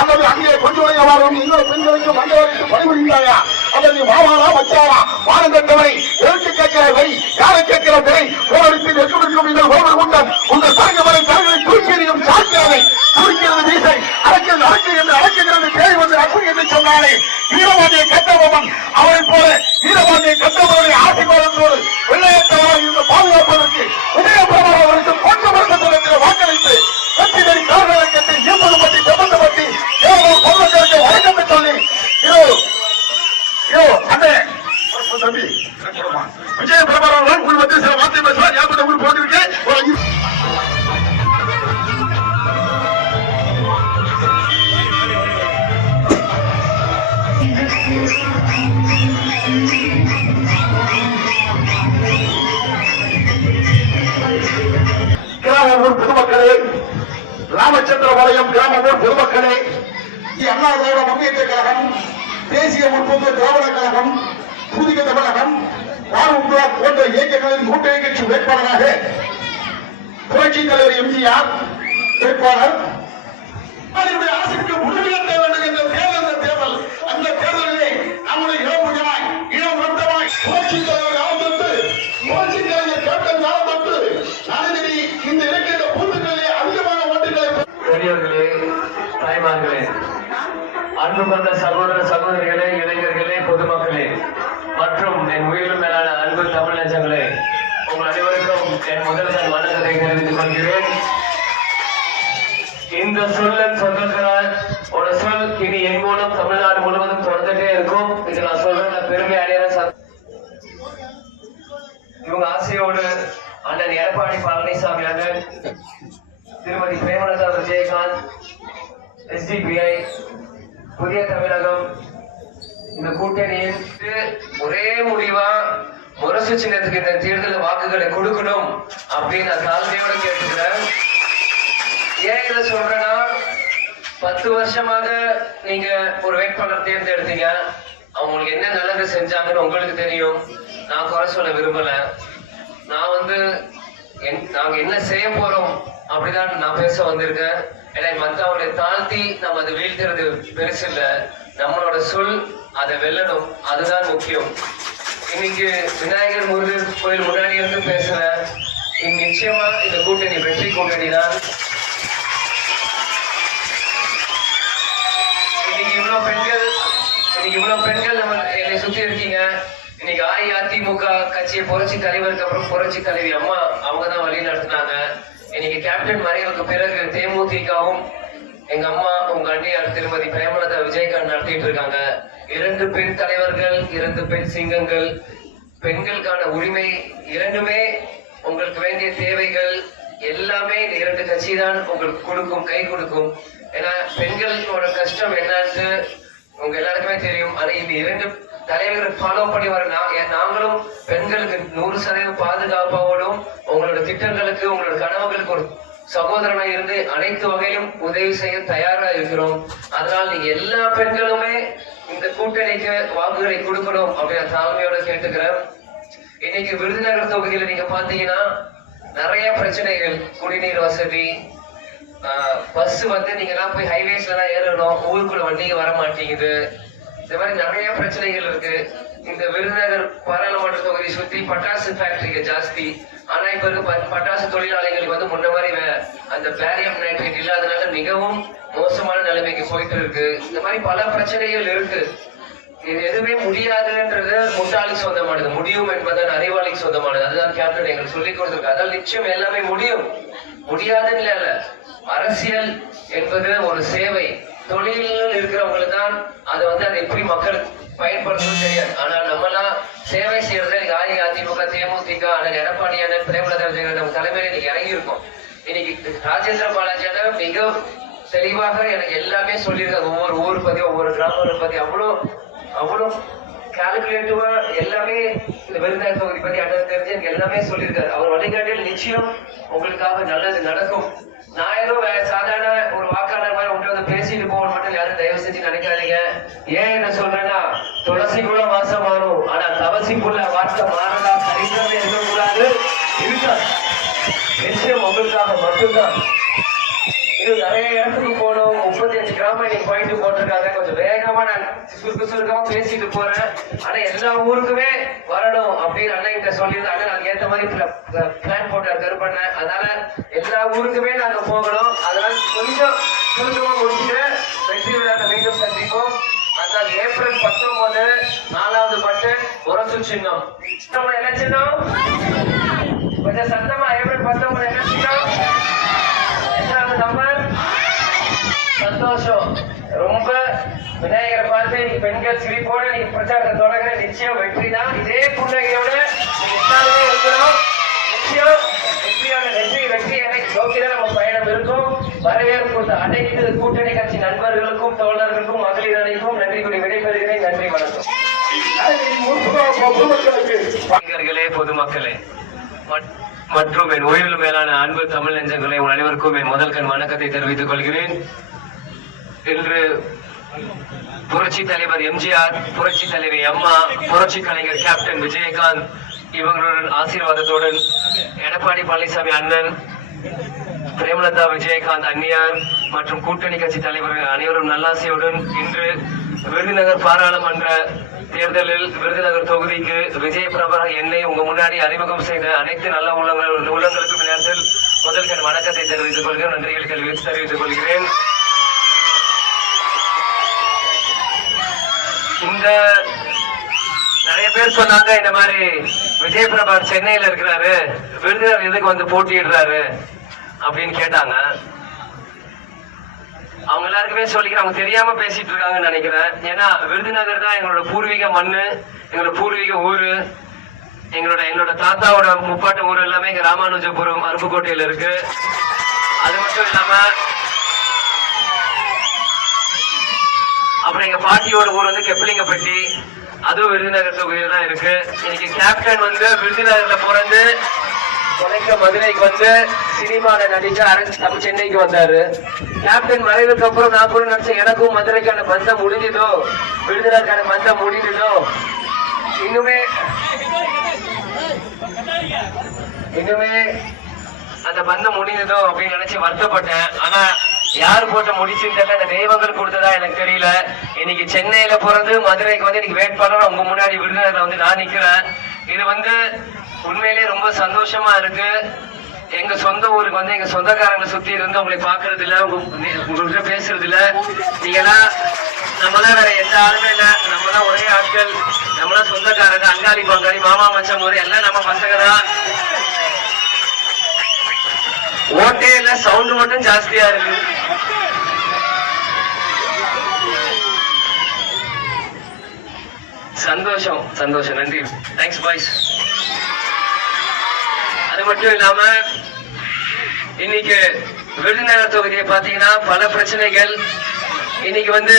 அல்லது அங்கே கொஞ்சம் வாரம் இன்னொரு பெண்களுக்கு வந்தவருக்கு பணிபுரிந்தாயா அல்லது நீ வாவாரா வச்சாரா வாரம் கட்டவரை எழுத்து கேட்கிற வை யாரை கேட்கிற திரை கோவடித்து வெற்றுக்கும் இந்த கோவல் உண்டன் உங்கள் தரங்கவரை தரங்களை தூக்கியும் சாக்கிறாரை தூக்கிறது வீசை அடக்கிறது அடக்கு என்று அடக்குகிறது தேடி வந்து அப்பு என்று சொன்னாலே வீரவாதியை கட்டபவன் அவரை போல வீரவாதியை கட்டபவனை ஆசீர்வாதத்தோடு வெள்ளையத்தவராக இருந்து பாதுகாப்பதற்கு உதயபிரபாக அவருக்கு கொஞ்ச வருஷத்தில் வாக்களித்து வெற்றிகளை காவலை கட்டி இருப்பது பற்றி பிரபந்த பற்றி பொருளுக்கு வழக்கத்தை சொல்லி தம்பி விஜய பிரபாகரன் உள் வந்து சில வார்த்தை பேசுவார் யாபத்தை ஊர் போட்டிருக்கேன் கிராமூர் பொதுமக்களே ராமச்சந்திரபாளையம் கிராமூர் பொதுமக்களே அண்ணா திராவிட முன்னேற்ற கழகம் தேசிய முற்போக்கு திராவிட கழகம் புதிய தமிழகம் வாழ்வுலா போன்ற இயக்கங்களின் கூட்டணி கட்சி வேட்பாளராக புரட்சித் தலைவர் எம்ஜிஆர் வேட்பாளர் அரசுக்கு உறுதியேற்க வேண்டும் என்ற தேர்தல் தேர்தல் அந்த தேர்தலிலே நம்முடைய இளம் ரத்தமாய் புரட்சித் தலைவர் காலத்தொட்டு புரட்சித் தலைவர் கேப்டன் காலத்தொட்டு நலனிதி இந்த இருக்கின்ற பூத்துக்களிலே அதிகமான ஓட்டுகளை பெரியவர்களே தாய்மார்களே அன்பு கொண்ட சகோதர சகோதரிகளே இளைஞர்களே பொதுமக்களே மற்றும் என் உயிரிலும் மேலான அன்பு தமிழ் நெஞ்சங்களே உங்கள் அனைவருக்கும் என் முதல் வணக்கத்தை தெரிவித்துக் கொள்கிறேன். இந்த சொல்லன் சொல்லுகிறார் ஒரு சொல் இனி என் மூலம் தமிழ்நாடு முழுவதும் தொடர்ந்துட்டே இருக்கும். இது நான் சொல்றேன் பெருமை அடையிற இவங்க ஆசையோடு அண்ணன் எடப்பாடி பழனிசாமி அண்ணன் திருமதி பிரேமலதா விஜயகாந்த் SDPI புதிய தமிழகம் இந்த கூட்டணியில் ஒரே முடிவா முரசு சின்னத்துக்கு இந்த தேர்தல் வாக்குகளை கொடுக்கணும் அப்படின்னு நான் தாழ்மையோட கேட்டுக்கிறேன். ஏன் இதை சொல்றேன்னா 10 வருஷமாக நீங்க ஒரு வேட்பாளர் தேர்ந்தெடுத்தீங்க. அவங்களுக்கு என்ன நல்லது செஞ்சாங்கன்னு உங்களுக்கு தெரியும். நான் குறை சொல்ல விரும்பல. நான் நாங்க என்ன செய்ய போறோம் அப்படிதான் நான் பேச வந்திருக்கேன். ஏன்னா மற்றவங்களை தாழ்த்தி நம்ம அதை வீழ்த்துறது பெருசு இல்ல. நம்மளோட சொல் அதை வெல்லணும், அதுதான் முக்கியம். இன்னைக்கு விநாயகர் முருகன் கோயில் முன்னாடி இருந்து பேசுறேன். நிச்சயமா இந்த கூட்டணி வெற்றி கூட்டணி தான். இன்னைக்கு இவ்வளவு பெண்கள் நம்ம என்னை சுத்தி இருக்கீங்க. இன்னைக்கு அஇஅதிமுக கட்சியை புரட்சி தலைவருக்கு அப்புறம் புரட்சி தலைவி அம்மா அவங்கதான் வழி நடத்தினாங்க. இன்னைக்கு கேப்டன் மறைவுக்கு பிறகு தேமுதிகவும் எங்க அம்மா உங்க அண்ணியார் திருமதி பிரேமலதா விஜயகாந்த் நடத்திட்டு இருக்காங்க. 2 பெண் தலைவர்கள், 2 பெண் சிங்கங்கள். பெண்களுக்கான உரிமை இரண்டுமே, உங்களுக்கு வேண்டிய தேவைகள் எல்லாமே இந்த 2 கட்சி தான் உங்களுக்கு கொடுக்கும், கை கொடுக்கும். ஏன்னா பெண்களோட கஷ்டம் என்னன்னு உங்க எல்லாருக்குமே தெரியும். ஆனா இந்த 2 தலைவர்கள் ஃபாலோ பண்ணி வர நாங்களும் பெண்களுக்கு 100% பாதுகாப்பாவோடும் உங்களோட திட்டங்களுக்கு உங்களோட கனவுகளுக்கு ஒரு சகோதரனா இருந்து அனைத்து வகையிலும் உதவி செய்ய தயாரா இருக்கிறோம். அதனால் நீங்க எல்லா பெண்களுமே இந்த கூட்டணிக்கு வாக்குகளை கொடுக்கணும் அப்படின்னு தாழ்மையோட கேட்டுக்கிறேன். இன்னைக்கு விருதுநகர் தொகுதியில நீங்க பாத்தீங்கன்னா நிறைய பிரச்சனைகள், குடிநீர் வசதி, பஸ் நீங்க எல்லாம் போய் ஹைவேஸ்ல எல்லாம் ஏறணும், ஊருக்குள்ள வண்டிங்க வர மாட்டேங்குது. இந்த மாதிரி நிறைய பிரச்சனைகள் இருக்கு. இந்த விருதுநகர் பாராளுமன்ற தொகுதி சுத்தி பட்டாசு ஃபேக்டரிங்க ஜாஸ்தி. ஆனா இப்ப இருக்க பட்டாசு தொழிலாளிகளுக்கு முன்ன மாதிரி அந்த பேரியம் நைட்ரேட் இல்லாதனால மிகவும் மோசமான நிலைமைக்கு போயிட்டு இருக்கு. இந்த மாதிரி பல பிரச்சனைகள் இருக்கு. இது எதுவுமே முடியாதுன்றது முட்டாளுக்கு சொந்தமானது, முடியும் என்பதன் அறிவாளிக்கு சொந்தமானது. அதுதான் கேப்டன் எங்களுக்கு சொல்லிக் கொடுத்திருக்கு. அதால் நிச்சயம் எல்லாமே முடியும். முடியாதுன்னு இல்ல. அரசியல் என்பது ஒரு சேவை. தொழில் இருக்கிறவங்களுக்கு தான் அதை அதை எப்படி மக்கள் பயன்படுத்தணும் தெரியாது. ஆனா நம்மளாம் சேவை செய்யறது அஇஅதிமுக தேமுதிக அண்ணன் எடப்பாடி அண்ணன் பிரேமலதா விஜயகாந்த் தலைமையில இன்னைக்கு இறங்கி இருக்கும். இன்னைக்கு ராஜேந்திர பாலாஜி அண்ணன் மிக தெளிவாக எனக்கு எல்லாமே சொல்லியிருக்காங்க. ஒவ்வொரு ஊர் பத்தி, ஒவ்வொரு கிராமத்தை பத்தி அவ்வளவு அவ்வளவு கால்குலேட்டிவா எல்லாமே இந்த விருதுநகர் தொகுதி பத்தி அண்ணன் தெரிஞ்சு எனக்கு எல்லாமே சொல்லியிருக்காரு. அவர் வழிகாட்டில் நிச்சயம் உங்களுக்காக நல்லது நடக்கும். நான் ஏதோ சாதாரண ஒரு வாக்காளர் மாதிரி உங்களை வந்து பேசிட்டு போகணும் மட்டும் யாரும் தயவு செஞ்சு நினைக்காதீங்க. ஏன் என்ன சொல்றேன்னா, துளசி கூட வாசம் மாறும், ஆனா தவசிக்குள்ள வார்த்தை மாறதா சரித்திரமே இருக்கக்கூடாது. இருக்காது, நிச்சயம் உங்களுக்காக மட்டும்தான். இது நிறைய இடத்துக்கு போனோம், 35 கிராமம் நீங்க போயிட்டு போட்டிருக்காங்க. கொஞ்சம் வேகமா நான் சுருக்கமா பேசிட்டு போறேன். ஆனா எல்லா ஊருக்குமே வரணும் அப்படின்னு அண்ணன் சொல்லியிருந்தேன். அண்ணன் அதுக்கு ஏற்ற மாதிரி பிளான் போட்டார் கருப்பண்ண. அதனால எல்லா ஊருக்குமே நாங்க போகணும். அதனால கொஞ்சம் சுருக்கமா முடிச்சுட்டு வெற்றி விழாவை மீண்டும் சந்திப்போம். அதனால ஏப்ரல் 19 4வது பட்டு உரசு சின்னம். என்ன சின்னம்? கொஞ்சம் சத்தமா. ஏப்ரல் 19 என்ன சின்னம்? நம்பர். சந்தோஷம். ரொம்ப விநாயகரை பார்த்து நீங்க பெண்கள் சிரிப்போட நீங்க பிரச்சாரத்தை தொடங்குற நிச்சயம் வெற்றி தான். இதே புன்னகையோட எல்லாருமே இருக்கணும். நிச்சயம் வெற்றியான வெற்றி என நோக்கிதான் நம்ம பயணம் இருக்கும். வரவேற்பு கொடுத்த அனைத்து கூட்டணி கட்சி நண்பர்களுக்கும் தோழர்களுக்கும் மகளிர் அனைக்கும் நன்றி கூறி விடைபெறுகிறேன். நன்றி, வணக்கம். பொதுமக்களே மற்றும் என் ஓய்வில் மேலான அன்பு தமிழ் நெஞ்சங்களை உங்கள் அனைவருக்கும் என் முதல் கண் வணக்கத்தை தெரிவித்துக் கொள்கிறேன். இன்று புரட்சி தலைவர் எம்ஜிஆர், புரட்சி தலைவி அம்மா, புரட்சி கலைஞர் கேப்டன் விஜயகாந்த் இவங்களுடன் ஆசீர்வாதத்துடன் எடப்பாடி பழனிசாமி அண்ணன், பிரேமலதா விஜயகாந்த் அன்னியார் மற்றும் கூட்டணி கட்சி தலைவர்கள் அனைவரும் நல்லாசையுடன் இன்று விருதுநகர் பாராளுமன்ற தேர்தலில் விருதுநகர் தொகுதிக்கு விஜய பிரபா என்னை உங்க முன்னாடி அறிமுகம் செய்த அனைத்து நல்ல உள்ளங்களுக்கும் நேரத்தில் முதல் கண் வணக்கத்தை தெரிவித்துக் கொள்கிறேன். நன்றிகளை தெரிவித்துக் கொள்கிறேன். இந்த நிறைய பேர் சொன்னாங்க, இந்த மாதிரி விஜய பிரபா சென்னையில இருக்கிறாரு, விருதுநகர் எதுக்கு வந்து போட்டியிடுறாரு அப்படின்னு கேட்டாங்க. அவங்க எல்லாருக்குமே சொல்லிக்கிறேன், அவங்க தெரியாம பேசிட்டு இருக்காங்கன்னு நினைக்கிறேன். ஏன்னா விருதுநகர் தான் எங்களோட பூர்வீக மண்ணு, எங்களோட பூர்வீக ஊரு. எங்களோட தாத்தாவோட முப்பாட்ட ஊர் எல்லாமே இங்க ராமானுஜபுரம் அருப்புக்கோட்டையில இருக்கு. அது மட்டும் இல்லாம அப்புறம் எங்க பாட்டியோட ஊர் வந்து கெப்பலிங்கப்பட்டி, அதுவும் விருதுநகர் தொகுதியில தான் இருக்கு. இன்னைக்கு கேப்டன் வந்து விருதுநகர்ல பிறந்து கொலைக்க மதுரைக்கு வந்து சினிமால நடிக்க சென்னைக்கு வந்தாரு. கேப்டன் மறைவுக்கு அப்புறம் நான் கூட நினைச்சேன், எனக்கும் மதுரைக்கான பந்தம் முடிஞ்சதோ, விருதுநகருக்கான பந்தம் முடிஞ்சதோ, இன்னுமே அந்த பந்தம் முடிஞ்சதோ அப்படின்னு நினைச்சு வருத்தப்பட்டேன். ஆனா யாரு போட்ட முடிச்சுன்னு தெரியல, இந்த தெய்வங்கள் கொடுத்ததா எனக்கு தெரியல. இன்னைக்கு சென்னையில பிறந்து மதுரைக்கு வந்து இன்னைக்கு வேட்பாளர் உங்க முன்னாடி விருதுநகர்ல வந்து நான் நிக்கிறேன். இது வந்து உண்மையிலேயே ரொம்ப சந்தோஷமா இருக்கு. எங்க சொந்த ஊருக்கு வந்து எங்க சொந்தக்காரங்களை சுத்தி இருந்து உங்களை பாக்குறது இல்ல, உங்கள்கிட்ட பேசுறது இல்ல. நீங்க எல்லாம் நம்மளாம் வேற எந்த ஆளுமே இல்ல, நம்மளாம் ஒரே ஆட்கள், நம்மளாம் சொந்தக்காரங்க, அங்காளி பங்காளி, மாமா மச்சம் போது எல்லாம் நம்ம பசங்க தான். ஓட்டே இல்ல, சவுண்ட் மட்டும் ஜாஸ்தியா இருக்கு. சந்தோஷம் சந்தோஷம், நன்றி, தேங்க்ஸ் பாய்ஸ். அது மட்டும் இல்லாம இன்னைக்கு விருதுநகர் தொகுதியை பாத்தீங்கன்னா பல பிரச்சனைகள். இன்னைக்கு வந்து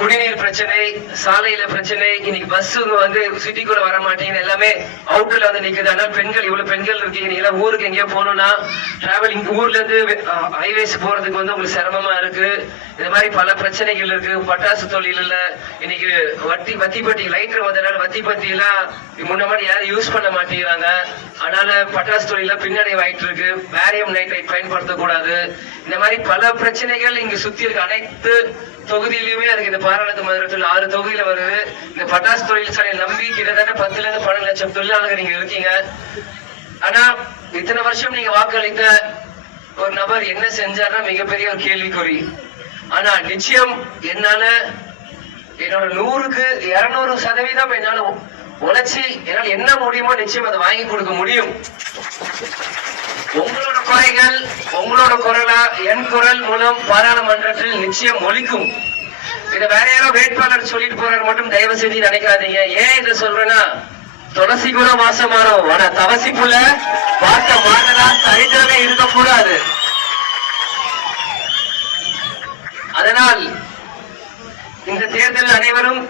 குடிநீர் பிரச்சனை, சாலையில பிரச்சனை, இன்னைக்கு பஸ் வந்து சிட்டிக்குள்ள வர மாட்டேங்குது, எல்லாமே அவுட்ல வந்து நிக்குது. அதனால பெண்கள், இவ்வளவு பெண்கள் இருக்கீங்க, நீங்க ஊருக்கு எங்கேயோ போகணும்னா டிராவலிங் ஊர்ல இருந்து ஹைவேஸ் போறதுக்கு வந்து உங்களுக்கு சிரமமா இருக்கு. இந்த மாதிரி பல பிரச்சனைகள் இருக்கு. பட்டாசு தொழில இன்னைக்கு வத்திப்பட்டி லைட்டர் வந்ததுனால வத்திப்பட்டி எல்லாம் முன்ன மாதிரி யாரும் யூஸ் பண்ண மாட்டேங்கிறாங்க. அதனால பட்டாசு தொழில பின்னடைவு ஆயிட்டு இருக்கு. பேரியம் நைட்ரைட் பயன்படுத்தக்கூடாது. இந்த மாதிரி பல பிரச்சனைகள் இங்க சுத்தி இருக்க அனைத்து தொகுதியிலுமே இருக்கு. இந்த பாராளுமன்றத்தில் 6 தொகுதியில வருது. இந்த பட்டாசு தொழிற்சாலையை நம்பி கிட்டத்தட்ட 10 ல இருந்து 12 லட்சம் தொழிலாளர்கள் நீங்க இருக்கீங்க. ஆனா இத்தனை வருஷம் நீங்க வாக்களித்த ஒரு நபர் என்ன செஞ்சாருன்னா மிகப்பெரிய ஒரு கேள்விக்குறி. ஆனா நிச்சயம் என்னால என்னோட 100க்கு 200% என்னால உழைச்சி என்னால் என்ன முடியுமோ நிச்சயம் அதை வாங்கி கொடுக்க முடியும். உங்களோட குறைகள், உங்களோட குரலா என் குரல் மூலம் பாராளுமன்றத்தில் நிச்சயம் ஒலிக்கும். இதை வேற யாரோ வேட்பாளர் சொல்லிட்டு போறாரு மட்டும் தயவு செஞ்சு நினைக்காதீங்க. ஏன் இதை சொல்றேன்னா, துளசி கூட வாசம் மாறும், ஆனா தவசிக்குள்ள வார்த்தை மாறதா சரித்திரமே இருக்கக்கூடாது. அதனால் இந்த தேர்தல் அனைவரும்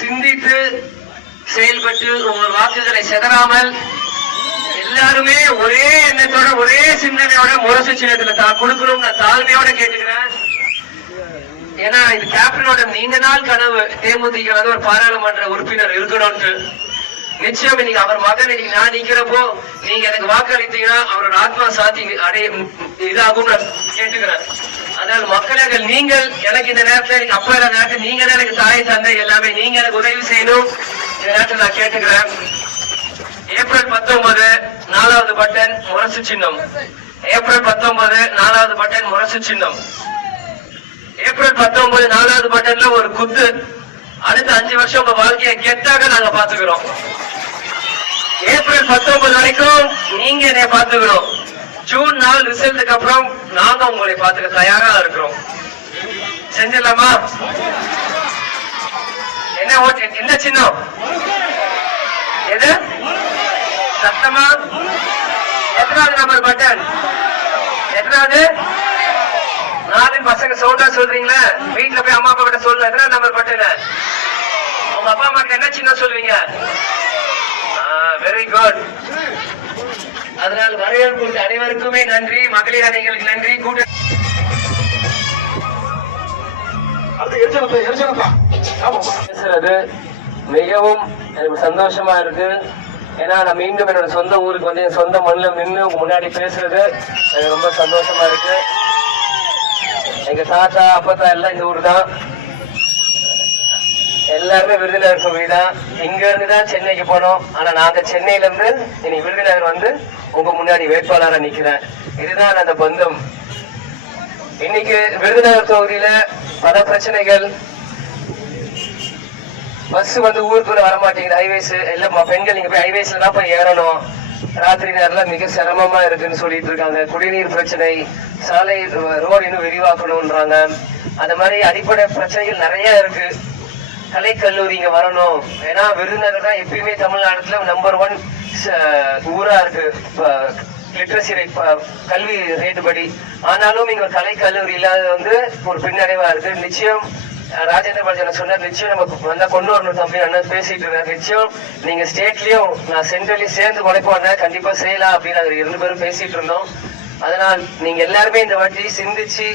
சிந்தித்து செயல்பட்டு உங்கள் வாக்குகளை செதறாமல் எல்லாருமே ஒரே எண்ணத்தோட ஒரே சிந்தனையோட முரசு சின்னத்துல கொடுக்கணும் நான் தாழ்மையோட கேட்டுக்கிறேன். ஏன்னா இது கேப்டனோட நீண்ட நாள் கனவு, தேமுதிக ஒரு பாராளுமன்ற உறுப்பினர் இருக்கணும்னு. நிச்சயம் இன்னைக்கு அவர் மகன் இன்னைக்கு நான் நிக்கிறப்போ நீங்க எனக்கு வாக்களித்தீங்கன்னா அவரோட ஆத்மா சாந்தி அடைய இதாகும் நான் கேட்டுக்கிறேன். அதனால் மக்கள் நீங்கள் எனக்கு இந்த நேரத்துல எனக்கு அப்பா நேரத்தில் நீங்க தான் எனக்கு தாய் தந்தை எல்லாமே, நீங்க எனக்கு உதவி செய்யணும் இந்த நேரத்தில் நான் கேட்டுக்கிறேன். ஏப்ரல் 19 4வது பட்டன் முரசு சின்னம். ஏப்ரல் 19 4வது பட்டன் முரசு சின்னம். ஏப்ரல் 19 4வது பட்டன்ல ஒரு குத்து. அடுத்த 5 வருஷம் உங்க வாழ்க்கையை கெத்தாக நாங்க பாத்துக்கிறோம். ஏப்ரல் 19 வரைக்கும் நீங்க என்னை பாத்துக்கிறோம். ஜூன் 4 ரிசல்ட்டுக்கு அப்புறம் நாங்க உங்களை பாத்துக்க தயாரா இருக்கிறோம். செஞ்சிடலாமா? என்ன ஓட்டு, என்ன சின்னம், எது சத்தமா? எத்தனாவது நம்பர் பட்டன்? எத்தனாவது? 4 பசங்க சவுண்டா சொல்றீங்களா? வீட்டுல போய் அம்மா அப்பா கிட்ட சொல்லுங்க. எத்தனை நம்பர் பட்டன? உங்க அப்பா அம்மாக்கு என்ன சின்ன சொல்லுவீங்க? Very good. அதனால் வரவேற்பு அனைவருக்குமே நன்றி, மகளிர் அணிகளுக்கு நன்றி. கூட்ட பேசுறது மிகவும் எனக்கு சந்தோஷமா இருக்கு. ஏன்னா நான் மீண்டும் என்னோட சொந்த ஊருக்கு வந்து என் சொந்த மண்ணில் நின்று உங்க முன்னாடி பேசுறது எனக்கு ரொம்ப சந்தோஷமா இருக்கு. எங்க தாத்தா அப்பத்தா எல்லாம் இந்த ஊர் தான், எல்லாருமே விருதுநகர் வீடா. இங்க இருந்துதான் சென்னைக்கு போனோம். ஆனா நாங்க சென்னையில இருந்து இன்னைக்கு விருதுநகர் வந்து உங்க முன்னாடி வேட்பாளரா நிக்கிறேன். இதுதான் அந்த பந்தம். இன்னைக்கு விருதுநகர் தொகுதியில பல பிரச்சனைகள். பஸ் வந்து ஊருக்குள்ள வரமாட்டேங்குது, ஹைவேஸ் எல்லாம் பெண்கள் நீங்க போய் ஹைவேஸ்ல தான் போய் ஏறணும். ராத்திரி நேரம் மிக சிரமமா இருக்குன்னு சொல்லிட்டு இருக்காங்க. குடிநீர் பிரச்சனை, சாலை ரோடு இன்னும் விரிவாக்கணும்ன்றாங்க. அந்த மாதிரி அடிப்படை பிரச்சனைகள் நிறைய இருக்கு. கலைக்கல்லூரி இங்க வரணும். ஏன்னா விருதுநகர் தான் எப்பயுமே தமிழ்நாட்டுல நம்பர் 1 ஊரா இருக்கு லிட்ரஸி ரேட், கல்வி ரேட்டு படி. ஆனாலும் இங்க கலைக்கல்லூரி இல்லாத வந்து ஒரு பின்னடைவா இருக்கு. நிச்சயம் ராஜேந்திர பாலாஜி சொன்னார், நிச்சயம் நம்ம வந்தா கொண்டு வரணும் தம்பி அண்ணன் பேசிட்டு இருக்காரு. நிச்சயம் நீங்க ஸ்டேட்லயும் நான் சென்ட்ரலையும் சேர்ந்து உழைப்போம், கண்டிப்பா செய்யலாம் அப்படின்னு நாங்க 2 பேரும் பேசிட்டு இருந்தோம். அதனால் நீங்க எல்லாருமே இந்த வாட்டி சிந்திச்சு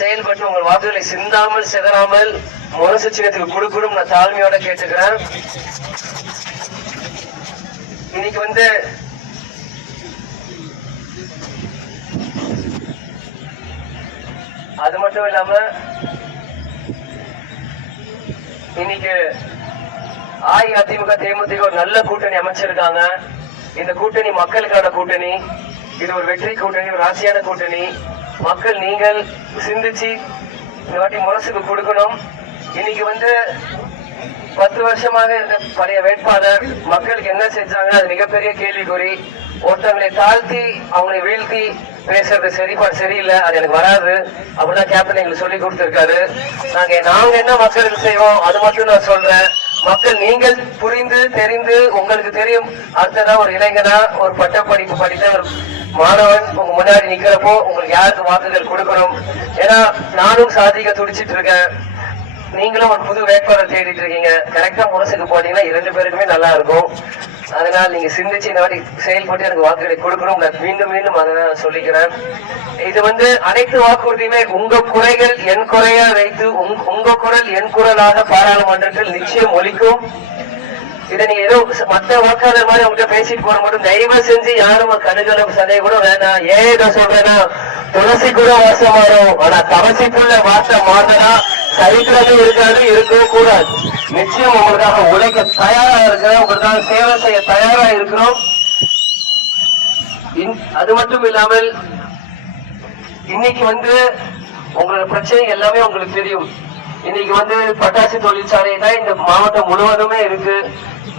செயல்பட்டு உங்கள் வாக்குகளை சிந்தாமல் செதறாமல் முரசு சின்னத்துக்கு கொடுக்கணும் நான் தாழ்மையோட கேட்டுக்கிறேன். இன்னைக்கு வந்து அது மட்டும் இல்லாம இன்னைக்கு அஇஅதிமுக தேமுதிக ஒரு நல்ல கூட்டணி அமைச்சிருக்காங்க. இந்த கூட்டணி மக்களுக்கான கூட்டணி, இது ஒரு வெற்றி கூட்டணி, ஒரு ராசியான கூட்டணி. மக்கள் நீங்கள் சிந்திச்சு இந்த வாட்டி முரசுக்கு கொடுக்கணும். இன்னைக்கு வந்து 10 வருஷமாக இருந்த பழைய வேட்பாளர் மக்களுக்கு என்ன செஞ்சாங்க அது மிகப்பெரிய கேள்விக்குறி. ஒருத்தவங்களை தாழ்த்தி அவங்களை வீழ்த்தி பேசுறது சரியில்லை, அது எனக்கு வராது. அப்படிதான் கேப்டன் எங்களுக்கு சொல்லி கொடுத்திருக்காரு. நாங்க என்ன மக்களுக்கு செய்வோம் அது மட்டும் நான் சொல்றேன். மக்கள் நீங்கள் புரிந்து தெரிந்து உங்களுக்கு தெரியும். அடுத்ததான் ஒரு இளைஞனா ஒரு பட்டப்படிப்பு படித்த ஒரு மாணவன் உங்க முன்னாடி நிக்கிறப்போ உங்களுக்கு யாருக்கு வாக்குகள் கொடுக்கணும். ஏன்னா நானும் சாதிக்க துடிச்சிட்டு இருக்கேன், நீங்களும் ஒரு புது வேட்பாளர் தேடிட்டு இருக்கீங்க. கரெக்டா முரசுக்கு போனீங்கன்னா 2 பேருக்குமே நல்லா இருக்கும். அதனால் நீங்க சிந்திச்சு இந்த மாதிரி செயல்பட்டு எனக்கு வாக்குகளை கொடுக்கணும். நான் மீண்டும் அதை நான் சொல்லிக்கிறேன். இது வந்து அனைத்து வாக்குறுதியுமே உங்க குறைகள் என் குறையா வைத்து உங்க குரல் என் குரலாக பாராளுமன்றத்தில் நிச்சயம் ஒலிக்கும். இதை நீங்க ஏதோ மத்த வாக்காளர் மாதிரி உங்ககிட்ட பேசிட்டு போற மட்டும் தயவு செஞ்சு யாரும் கணுகளும் சந்தை கூட வேணாம். ஏன் இதை சொல்றேன்னா துளசி கூட வாசம் மாறும், ஆனா தவசிக்குள்ள வாசம் மாறினா சரித்திரமே இருக்காது, இருக்கவும் கூடாது. நிச்சயம் உங்களுக்காக உழைக்க தயாரா இருக்கிறோம், உங்களுக்காக சேவை செய்ய தயாரா இருக்கிறோம். அது மட்டும் இல்லாமல் இன்னைக்கு வந்து உங்களோட பிரச்சனை எல்லாமே உங்களுக்கு தெரியும். இன்னைக்கு வந்து பட்டாசு தொழிற்சாலை தான் இந்த மாவட்டம் முழுவதுமே இருக்கு.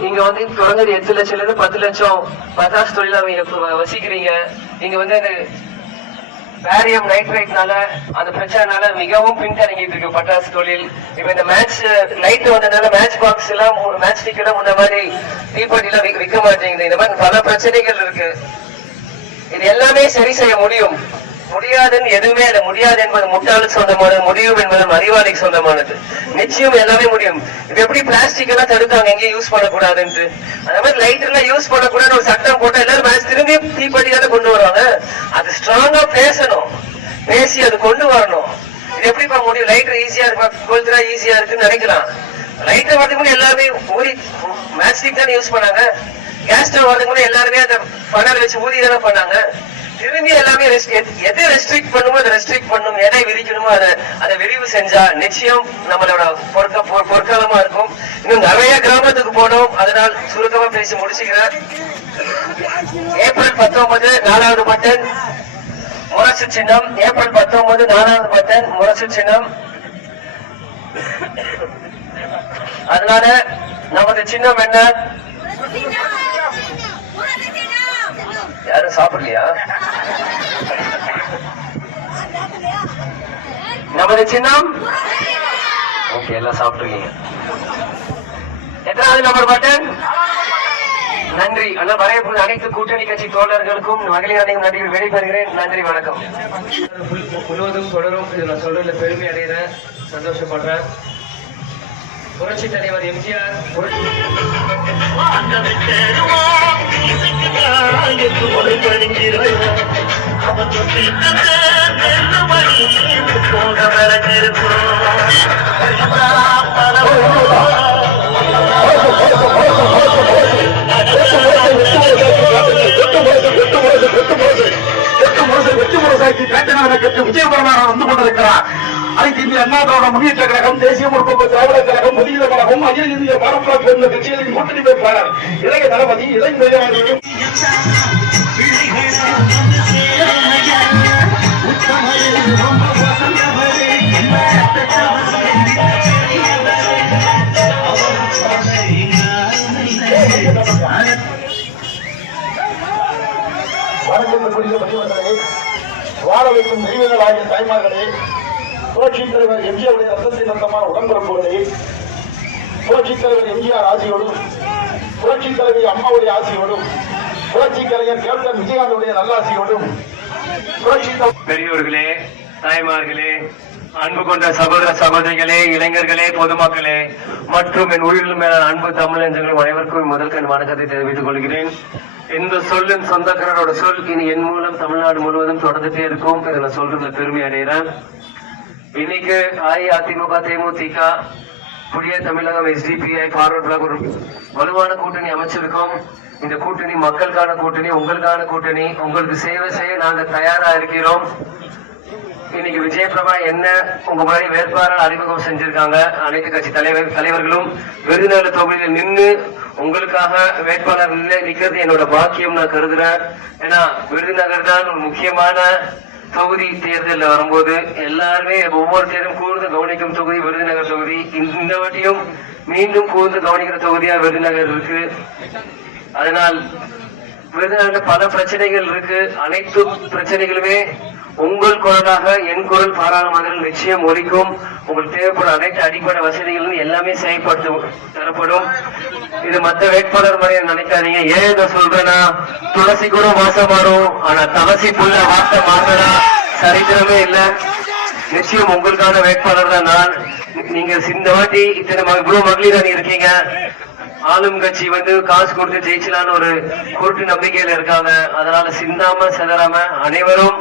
இங்க வந்து தொடங்குது 8 லட்சம்ல இருந்து 10 லட்சம் பட்டாசு தொழிலாளர்கள் வசிக்கிறீங்க. இங்க வந்து இந்த பேரியம் நைட்ரேட்னால அந்த பிரச்சனைனால மிகவும் பின்தங்கிட்டு இருக்கு பட்டாசு தொழில். இப்ப இந்த மேட்ச் லைட் வந்ததுனால மேட்ச் பாக்ஸ் எல்லாம் மேட்ச் டிக்கெட் முன்ன மாதிரி தீப்பெட்டி எல்லாம் விற்க மாட்டேங்குது. இந்த மாதிரி பல பிரச்சனைகள் இருக்கு. இது எல்லாமே சரி செய்ய முடியும். முடியாதுன்னு எதுவுமே இல்லை. முடியாது என்பது முட்டாளுக்கு சொந்தமானது, முடியும் என்பது அறிவாளிக்கு சொந்தமானது. நிச்சயம் எல்லாமே முடியும். இது எப்படி பிளாஸ்டிக் எல்லாம் தடுத்தாங்க எங்கேயும் யூஸ் பண்ணக்கூடாதுன்ட்டு, அந்த மாதிரி லைட் எல்லாம் யூஸ் பண்ணக்கூடாதுன்னு ஒரு சட்டம் போட்டா எல்லாரும் மேட்ச் திரும்பி தீப்பெட்டியால கொண்டு வருவாங்க. அது ஸ்ட்ராங்கா பேசணும், பேசி அது கொண்டு வரணும். இது எப்படிப்பா முடியும்? லைட்டர் ஈஸியா இருக்கு, கொளுத்துறா ஈஸியா இருக்குன்னு நினைக்கலாம். லைட்டர் வரதுக்கு முன்னாடி எல்லாருமே ஊதி மேட்ச் ஸ்டிக் தானே யூஸ் பண்ணாங்க. கேஸ் ஸ்டவ் வரதுக்கு முன்னாடி எல்லாருமே அந்த பணம் வச்சு ஊதி தானே பண்ணாங்க. திரும்பி எல்லாமே எதை ரெஸ்ட்ரிக்ட் பண்ணுமோ அதை ரெஸ்ட்ரிக்ட் பண்ணும், எதை விதிக்கணுமோ அதை விரிவு செஞ்சா நிச்சயம் நம்மளோட பொற்காலமா இருக்கும். இன்னும் நிறைய கிராமத்துக்கு போனோம். அதனால் சுருக்கமா பேசி முடிச்சுக்கிறேன். ஏப்ரல் 19 4வது பட்டன் முரசு சின்னம். ஏப்ரல் 19 4வது பட்டன் முரசு சின்னம். அதனால நமது சின்னம் என்ன? யாரும் சாப்பிடலையா? நமது சின்னம் ஓகே, எல்லாம் சாப்பிட்டுருக்கீங்க. எத்தனாவது நம்பர் பட்டன்? நன்றி. ஆனால் வரையப்போது அனைத்து கூட்டணி கட்சி தோழர்களுக்கும் மகளிர் அணியும் நன்றி வெளிப்படுகிறேன். நன்றி, வணக்கம். முழுவதும் தொடரும். இது நான் சொல்றதுல பெருமை அடைகிறேன், சந்தோஷப்படுறேன். புரட்சி தலைவர் எம்ஜிஆர் விஜயபெருமான் வந்து கொண்டிருக்கிறார். அனைத்து இந்திய அண்ணா திராவிட முன்னேற்ற கழகம், தேசிய முற்போக்கு திராவிட கழகம், புதிய கழகம், அகில இந்திய பாரம்பரிய சேர்ந்த கட்சிகளின் கூட்டணி வேட்பாளர் இளைய தளபதி இளைஞர்கள் வாழ வைக்கும் தெய்வங்கள் ஆகிய தாய்மார்களே, புரட்சித் தலைவர் எம்ஜிஆருடைய ரத்தத்தின் ரத்தமான உடன்பிறப்புகளே, புரட்சித் தலைவர் எம்ஜிஆர் ஆசியோடும், புரட்சித் தலைவி அம்மாவுடைய ஆசியோடும், புரட்சி கலைஞர் கேப்டன் விஜயகாந்துடைய நல்லாசியோடும், பெரியோர்களே, தாய்மார்களே, அன்பு கொண்ட சகோதர சகோதரிகளே, இளைஞர்களே, பொதுமக்களே மற்றும் என் உயிரிலும் மேலான அன்பு தமிழஞ்சங்களும் அனைவருக்கும் முதல் வணக்கத்தை தெரிவித்துக் கொள்கிறேன். இந்த சொல்லின் சொந்தக்காரரோட சொல் இனி என் மூலம் தமிழ்நாடு முழுவதும் தொடர்ந்துட்டே இருக்கும். இதை நான் சொல்றதுல பெருமை அடைகிறேன். இன்னைக்கு அஇஅதிமுக, தேமுதிக, புதிய தமிழகம், SDPI, ஃபார்வர்ட் பிளாக் ஒரு வலுவான கூட்டணி அமைச்சிருக்கோம். இந்த கூட்டணி மக்களுக்கான கூட்டணி, உங்களுக்கான கூட்டணி. உங்களுக்கு சேவை செய்ய நாங்க தயாரா இருக்கிறோம். இன்னைக்கு விஜயபிரபா என்ன உங்க முன்னாடி வேட்பாளர் அறிமுகம் செஞ்சிருக்காங்க. அனைத்து கட்சி தலைவர்களும் விருதுநகர் தொகுதியில் நின்று உங்களுக்காக வேட்பாளர் நிக்கிறது என்னோட பாக்கியம் நான் கருதுறேன். ஏன்னா விருதுநகர் தான் ஒரு முக்கியமான தொகுதி. தேர்தலில் வரும்போது எல்லாருமே ஒவ்வொரு தேர்தலும் கூர்ந்து கவனிக்கும் தொகுதி விருதுநகர் தொகுதி. இந்த வாட்டியும் மீண்டும் கூர்ந்து கவனிக்கிற தொகுதியா விருதுநகர் இருக்கு. அதனால் விருதுநகர்ல பல பிரச்சனைகள் இருக்கு. அனைத்து பிரச்சனைகளுமே உங்கள் குரலாக என் குரல் பாராளுமன்றத்தில் நிச்சயம் ஒலிக்கும். உங்களுக்கு தேவைப்படும் அனைத்து அடிப்படை வசதிகளும் எல்லாமே செயல்படுத்த தரப்படும். இது மற்ற வேட்பாளர் மாதிரி நினைக்காதீங்க. ஏன் இதை சொல்றேன்னா, துளசி கூட வாசம் மாறும், ஆனா தவசி புள்ள வார்த்தை மாறனா சரித்திரமே இல்லை. நிச்சயம் உங்களுக்கான வேட்பாளர் தான் நான். நீங்க இந்த வாட்டி இத்தனை இவ்வளவு மகளிர் அணி இருக்கீங்க. ஆளும் கட்சி காசு கொடுத்து ஜெயிச்சலான்னு ஒரு குருட்டு நம்பிக்கையில இருக்காங்க. அதனால சிந்தாம செதறாம அனைவரும்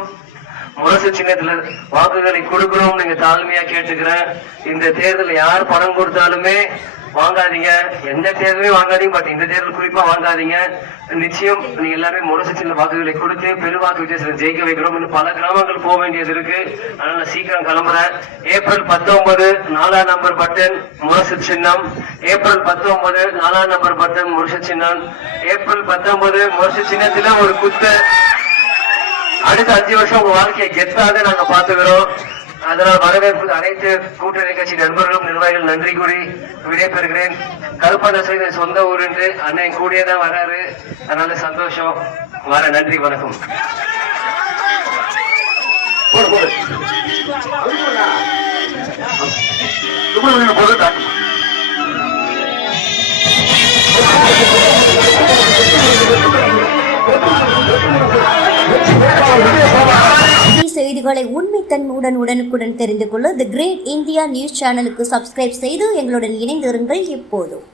முரசு சின்னத்துல வாக்குகளை கொடுக்கணும். நீங்க தாழ்மையா கேட்டுக்கிறேன். இந்த தேர்தல் யார் பணம் கொடுத்தாலுமே வாங்காதீங்க. எந்த தேர்தலுமே வாங்காதீங்க. பட் இந்த தேர்தல் குறிப்பா வாங்காதீங்க. நிச்சயம் நீங்க எல்லாருமே முரசு சின்ன வாக்குகளை கொடுத்து பெருவாக்கு வித்தியாசத்தில் ஜெயிக்க வைக்கிறோம். இன்னும் பல கிராமங்கள் போக வேண்டியது இருக்கு. அதனால சீக்கிரம் கிளம்புறேன். ஏப்ரல் 19 4ஆம் நம்பர் பட்டன் முரசு சின்னம். ஏப்ரல் 19 4ஆம் நம்பர் பட்டன் முரசு சின்னம். ஏப்ரல் 19 முரசு சின்னத்துல ஒரு குத்து. அடுத்த 5 வருஷம் உங்க வாழ்க்கையை கெத்தாக நாங்க பாத்துக்கிறோம். அதனால் வரவேற்பு அனைத்து கூட்டணி கட்சி நண்பர்களும் நிர்வாகிகள் நன்றி கூறி விடைபெறுகிறேன். கருப்பண்ண சொந்த ஊர் என்று அண்ணன் கூடியதான் வராரு. அதனால சந்தோஷம். வர நன்றி, வணக்கம். செய்திகளை உண்மைத்தன்மையுடன் உடனுக்குடன் தெரிந்து கொள்ள தி கிரேட் இந்தியா நியூஸ் சேனலுக்கு சப்ஸ்கிரைப் செய்து எங்களுடன் இணைந்திருங்கள் எப்போதும்.